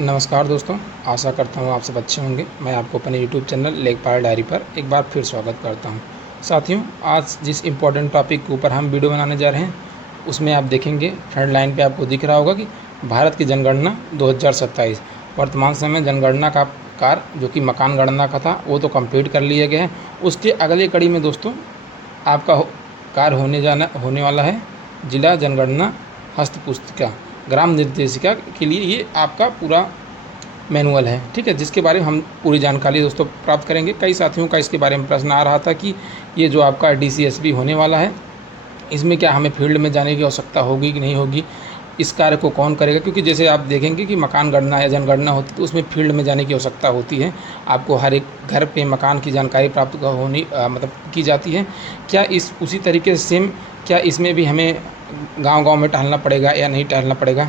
नमस्कार दोस्तों, आशा करता हूँ आप सब अच्छे होंगे। मैं आपको अपने यूट्यूब चैनल लेखपाल डायरी पर एक बार फिर स्वागत करता हूँ। साथियों, आज जिस इम्पोर्टेंट टॉपिक के ऊपर हम वीडियो बनाने जा रहे हैं उसमें आप देखेंगे फ्रंट लाइन पे आपको दिख रहा होगा कि भारत की जनगणना 2027। वर्तमान समय जनगणना का कार्य जो कि मकान गणना का था वो तो कंप्लीट कर लिया गया है। उसके अगले कड़ी में दोस्तों आपका कार्य होने वाला है जिला जनगणना हस्तपुस्तिका ग्राम निर्देशिका के लिए। ये आपका पूरा मैनुअल है, ठीक है, जिसके बारे में हम पूरी जानकारी दोस्तों प्राप्त करेंगे। कई साथियों का इसके बारे में प्रश्न आ रहा था कि ये जो आपका DCSB होने वाला है इसमें क्या हमें फील्ड में जाने की आवश्यकता होगी कि नहीं होगी, इस कार्य को कौन करेगा। क्योंकि जैसे आप देखेंगे कि मकान गणना या जनगणना होती है तो उसमें फील्ड में जाने की आवश्यकता होती है। आपको हर एक घर पे मकान की जानकारी प्राप्त मतलब की जाती है। क्या इस उसी तरीके से सेम क्या इसमें भी हमें गांव-गांव में टहलना पड़ेगा या नहीं टहलना पड़ेगा?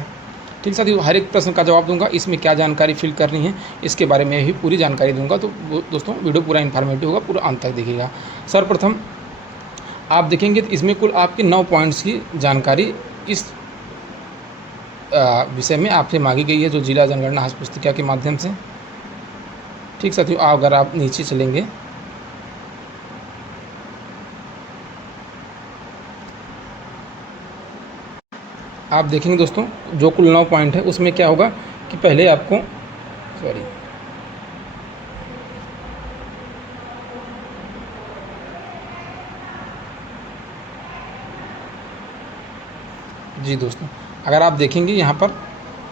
ठीक साथियों, हर एक प्रश्न का जवाब दूंगा। इसमें क्या जानकारी फिल करनी है इसके बारे में भी पूरी जानकारी दूंगा। तो दोस्तों वीडियो पूरा इन्फॉर्मेटिव होगा, पूरा अंत तक देखिएगा। सर्वप्रथम आप देखेंगे तो इसमें कुल आपके 9 पॉइंट्स की जानकारी इस विषय में आपसे मांगी गई है, जो जिला जनगणना हस्तपुस्तिका के माध्यम से। ठीक साथियों, अगर आप नीचे चलेंगे आप देखेंगे दोस्तों जो कुल 9 पॉइंट है उसमें क्या होगा कि पहले आपको जी दोस्तों, अगर आप देखेंगे यहाँ पर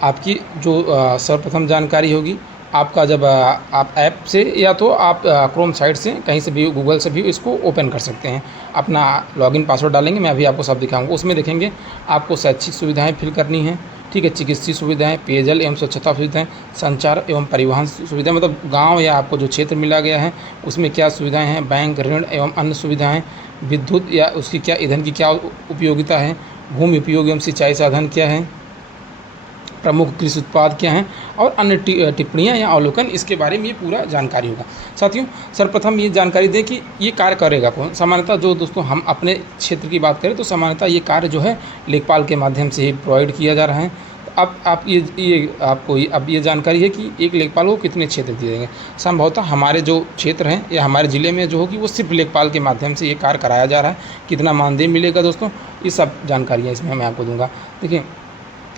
आपकी जो सर्वप्रथम जानकारी होगी आपका, जब आप ऐप से या तो आप क्रोम साइट से कहीं से भी गूगल से भी इसको ओपन कर सकते हैं। अपना लॉगिन पासवर्ड डालेंगे, मैं अभी आपको सब दिखाऊंगा। उसमें देखेंगे आपको शैक्षिक सुविधाएं फिल करनी है, ठीक है, चिकित्सीय सुविधाएं, पेयजल एवं स्वच्छता सुविधाएं, संचार एवं परिवहन सुविधाएं, मतलब गाँव या आपको जो क्षेत्र मिला गया है उसमें क्या सुविधाएँ हैं, बैंक ऋण एवं अन्य सुविधाएँ, विद्युत या उसकी क्या ईंधन की क्या उपयोगिता है, भूमि उपयोग एवं सिंचाई साधन क्या है, प्रमुख कृषि उत्पाद क्या हैं और अन्य टिप्पणियाँ या अवलोकन, इसके बारे में ये पूरा जानकारी होगा। साथियों, सर्वप्रथम ये जानकारी दें कि ये कार्य करेगा कौन। सामान्यतः जो दोस्तों हम अपने क्षेत्र की बात करें तो सामान्यतः ये कार्य जो है लेखपाल के माध्यम से ही प्रोवाइड किया जा रहा है। अब आप ये जानकारी है कि एक लेखपाल को कितने क्षेत्र दिए जाएंगे। संभवतः हमारे जो क्षेत्र हैं या हमारे ज़िले में जो होगी वो सिर्फ लेखपाल के माध्यम से ये कार्य कराया जा रहा है। कितना मानदेय मिलेगा दोस्तों, ये सब जानकारियाँ इसमें मैं आपको दूंगा। देखिए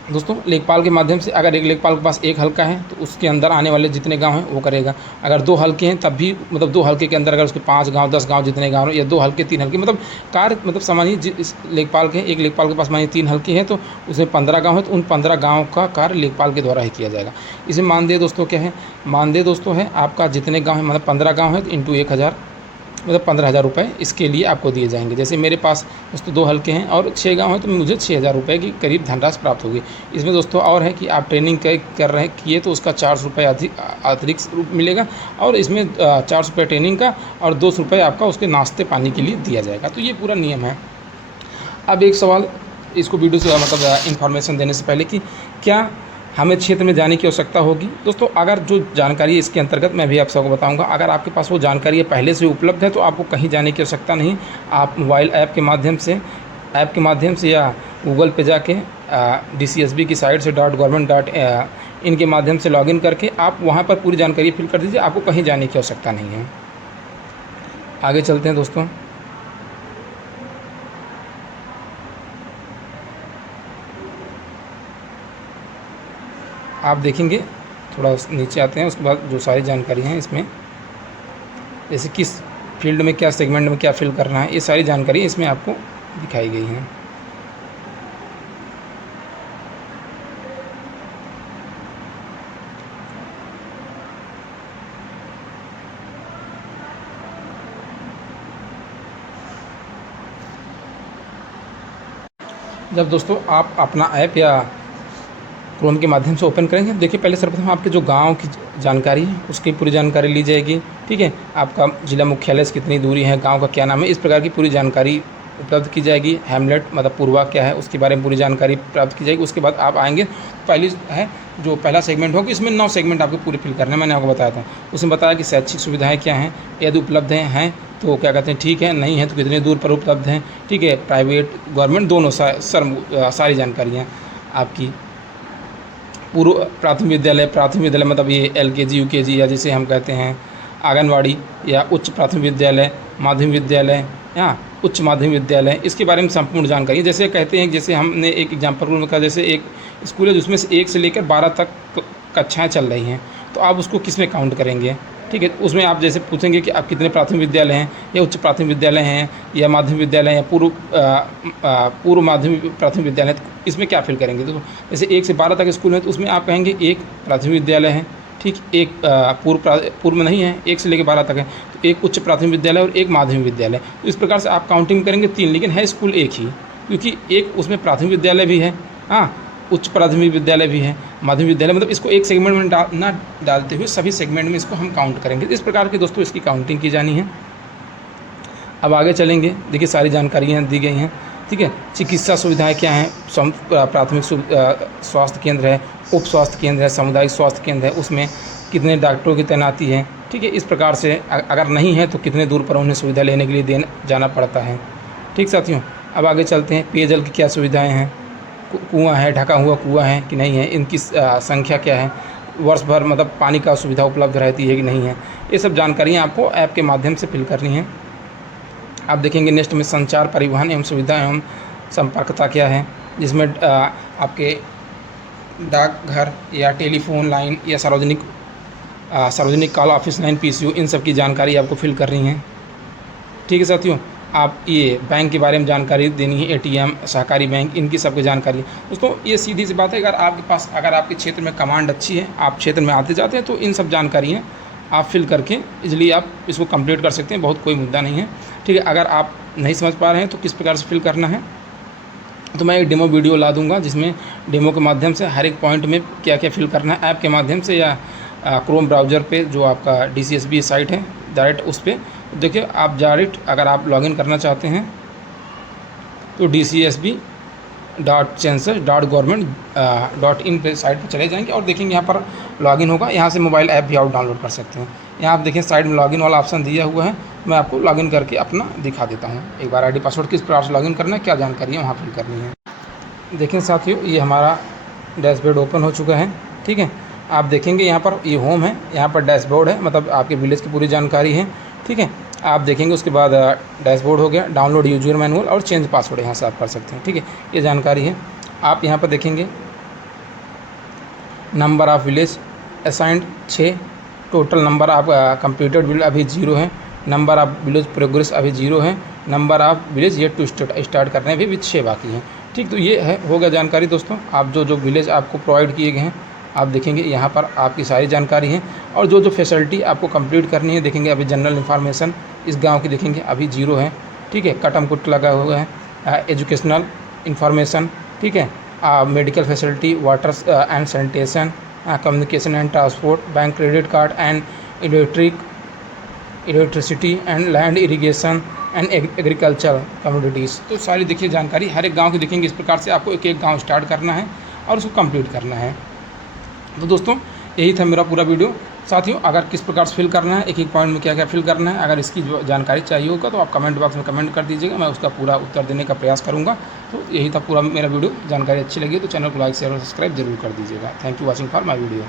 दोस्तों, लेखपाल के माध्यम से अगर एक लेखपाल के पास एक हल्का है तो उसके अंदर आने वाले जितने गांव हैं वो करेगा। अगर 2 हल्के हैं तब भी, मतलब 2 हल्के के अंदर अगर उसके 5 गांव 10 गांव जितने गांव हैं, या 2 हल्के 3 हल्के, मतलब कार्य मतलब सामान्य इस लेखपाल के एक लेखपाल के पास मानिए 3 हल्के हैं तो उसमें 15 गाँव है तो उन 15 गाँव का कार्य लेखपाल के द्वारा ही किया जाएगा। इसमें मानदेय दोस्तों क्या है, मानदेय दोस्तों है आपका जितने गाँव है, मतलब 15 गाँव है तो इंटू 1000, मतलब 15,000 रुपये इसके लिए आपको दिए जाएंगे। जैसे मेरे पास दोस्तों 2 हल्के हैं और 6 गांव हैं तो मुझे 6,000 रुपये की करीब धनराशि प्राप्त होगी। इसमें दोस्तों और है कि आप ट्रेनिंग किए तो उसका 400 रुपये अतिरिक्त मिलेगा, और इसमें 400 रुपये ट्रेनिंग का और 200 रुपये आपका उसके नाश्ते पानी के लिए दिया जाएगा। तो ये पूरा नियम है। अब एक सवाल इसको वीडियो से मतलब इन्फॉर्मेशन देने से पहले कि क्या हमें क्षेत्र में जाने की आवश्यकता होगी। दोस्तों, अगर जो जानकारी है इसके अंतर्गत मैं भी आप सबको बताऊंगा, अगर आपके पास वो जानकारी पहले से उपलब्ध है तो आपको कहीं जाने की आवश्यकता नहीं। आप मोबाइल ऐप के माध्यम से या गूगल पे जाके DCSB की साइट से .government.in के माध्यम से लॉगिन करके आप वहाँ पर पूरी जानकारी फिल कर दीजिए। आपको कहीं जाने की आवश्यकता नहीं है। आगे चलते हैं दोस्तों। आप देखेंगे थोड़ा नीचे आते हैं, उसके बाद जो सारी जानकारी हैं इसमें, जैसे किस फील्ड में क्या सेगमेंट में क्या फिल करना है, ये सारी जानकारी इसमें आपको दिखाई गई है। जब दोस्तों आप अपना ऐप या क्रोम के माध्यम से ओपन करेंगे, देखिए पहले सर्वप्रथम आपके जो गांव की जानकारी है उसकी पूरी जानकारी ली जाएगी, ठीक है। आपका जिला मुख्यालय से कितनी दूरी है, गांव का क्या नाम है, इस प्रकार की पूरी जानकारी उपलब्ध की जाएगी। हैमलेट मतलब पूर्वा क्या है उसके बारे में पूरी जानकारी प्राप्त की जाएगी। उसके बाद आप आएंगे, पहली है जो पहला सेगमेंट होगा, इसमें 9 सेगमेंट आपको पूरे फिल करने हैं। मैंने आपको बताया था, उसमें बताया कि शैक्षिक सुविधाएँ क्या हैं, यदि उपलब्ध हैं तो क्या कहते हैं ठीक है, नहीं है तो कितनी दूर पर उपलब्ध हैं, ठीक है, प्राइवेट गवर्नमेंट दोनों सारी जानकारियाँ आपकी पूर्व प्राथमिक विद्यालय मतलब ये LKG UKG या जिसे हम कहते हैं आंगनवाड़ी, या उच्च प्राथमिक विद्यालय, माध्यमिक विद्यालय या उच्च माध्यमिक विद्यालय, इसके बारे में संपूर्ण जानकारी। जैसे कहते हैं, जैसे हमने एक एग्जाम्पल में कहा, जैसे एक स्कूल है जिसमें से 1 से लेकर 12 तक कक्षाएँ चल रही हैं, तो आप उसको किस में काउंट करेंगे, ठीक है। उसमें आप जैसे पूछेंगे कि आप कितने प्राथमिक विद्यालय हैं, या उच्च प्राथमिक विद्यालय हैं, या माध्यमिक विद्यालय, या पूर्व माध्यमिक प्राथमिक विद्यालय, तो इसमें क्या फिल करेंगे। तो जैसे 1 से 12 तक स्कूल है तो उसमें आप कहेंगे 1 प्राथमिक विद्यालय है, ठीक, 1 पूर्व में नहीं है, 1 से लेकर 12 तक है, तो 1 उच्च प्राथमिक विद्यालय और 1 माध्यमिक विद्यालय। तो इस प्रकार से आप काउंटिंग करेंगे 3, लेकिन है स्कूल एक ही, क्योंकि एक उसमें प्राथमिक विद्यालय भी है, हाँ, उच्च प्राथमिक विद्यालय भी है, माध्यमिक विद्यालय, मतलब इसको एक सेगमेंट में ना डालते हुए सभी सेगमेंट में इसको हम काउंट करेंगे। इस प्रकार के दोस्तों इसकी काउंटिंग की जानी है। अब आगे चलेंगे, देखिए सारी जानकारियाँ दी गई हैं, ठीक है। चिकित्सा सुविधाएं क्या हैं, प्राथमिक स्वास्थ्य केंद्र है, उप स्वास्थ्य केंद्र है, सामुदायिक स्वास्थ्य केंद्र है, उसमें कितने डॉक्टरों की तैनाती है, ठीक है। इस प्रकार से अगर नहीं है तो कितने दूर पर उन्हें सुविधा लेने के लिए जाना पड़ता है, ठीक साथियों। अब आगे चलते हैं, पेयजल की क्या सुविधाएँ हैं, कुआँ है, ढका हुआ कुआँ है कि नहीं है, इनकी संख्या क्या है, वर्ष भर मतलब पानी का सुविधा उपलब्ध रहती है कि नहीं है, ये सब जानकारियाँ आपको ऐप के माध्यम से फिल करनी है। आप देखेंगे नेक्स्ट में संचार, परिवहन एवं सुविधा एवं संपर्कता क्या है, जिसमें आपके डाकघर या टेलीफोन लाइन या सार्वजनिक कॉल ऑफिस लाइन PCO, इन सब की जानकारी आपको फिल करनी है, ठीक है साथियों। आप ये बैंक के बारे में जानकारी देनी है, ATM, सहकारी बैंक, इनकी सबकी जानकारी। दोस्तों ये सीधी सी बात है, अगर आपके क्षेत्र में कमांड अच्छी है, आप क्षेत्र में आते जाते हैं, तो इन सब जानकारियाँ आप फिल करके इजली आप इसको कंप्लीट कर सकते हैं, बहुत कोई मुद्दा नहीं है, ठीक है। अगर आप नहीं समझ पा रहे हैं तो किस प्रकार से फिल करना है, तो मैं एक डेमो वीडियो ला दूंगा, जिसमें डेमो के माध्यम से हर एक पॉइंट में क्या क्या फिल करना है, ऐप के माध्यम से या क्रोम ब्राउज़र पे जो आपका DCSB साइट है डायरेक्ट उस पर देखिए आप डायरेक्ट अगर आप लॉगिन करना चाहते हैं तो dcsb.census.government.in पे साइट पर चले जाएंगे और देखेंगे यहाँ पर लॉगिन होगा। यहाँ से मोबाइल ऐप भी आप डाउनलोड कर सकते हैं। यहाँ आप देखें साइड में लॉगिन वाला ऑप्शन दिया हुआ है, मैं आपको लॉगिन करके अपना दिखा देता हूँ। एक बार ID पासवर्ड किस प्रकार से लॉगिन करना है, क्या जानकारी है वहाँ फिल करनी है। देखें साथियों, ये हमारा डैशबोर्ड ओपन हो चुका है, ठीक है। आप देखेंगे यहाँ पर ये होम है, यहाँ पर डैशबोर्ड है, मतलब आपके विलेज की पूरी जानकारी है, ठीक है। आप देखेंगे उसके बाद डैशबोर्ड हो गया, डाउनलोड यूजर मैनुअल और चेंज पासवर्ड यहाँ से आप कर सकते हैं, ठीक है। ये जानकारी है। आप यहाँ पर देखेंगे number of village assigned 6, total number of completed village अभी 0 है, नंबर ऑफ विलेज प्रोग्रेस अभी 0 है, number of village yet to start करने भी 6 बाकी हैं, ठीक। तो ये है हो गया जानकारी दोस्तों। आप जो विलेज आपको प्रोवाइड किए गए हैं आप देखेंगे यहाँ पर आपकी सारी जानकारी है, और जो फैसिलिटी आपको कंप्लीट करनी है देखेंगे अभी जनरल इन्फॉर्मेशन इस गांव की देखेंगे अभी 0 है, ठीक है। कटम कुट लगा हुआ है, एजुकेशनल इन्फॉर्मेशन, ठीक है, medical facility, water and sanitation, communication and transport, bank credit card and electricity and land irrigation and agriculture communities. तो सारी देखिए जानकारी हर एक गाँव की देखेंगे। इस प्रकार से आपको एक एक गाँव स्टार्ट करना है और उसको कंप्लीट करना है। तो दोस्तों यही था मेरा पूरा वीडियो। साथियों अगर किस प्रकार से फिल करना है, एक एक पॉइंट में क्या क्या फिल करना है, अगर इसकी जो जानकारी चाहिए होगा तो आप कमेंट बॉक्स में कमेंट कर दीजिएगा, मैं उसका पूरा उत्तर देने का प्रयास करूंगा। तो यही था पूरा मेरा वीडियो। जानकारी अच्छी लगी तो चैनल को लाइक शेयर और सब्सक्राइब जरूर कर दीजिएगा। Thank you watching for my video.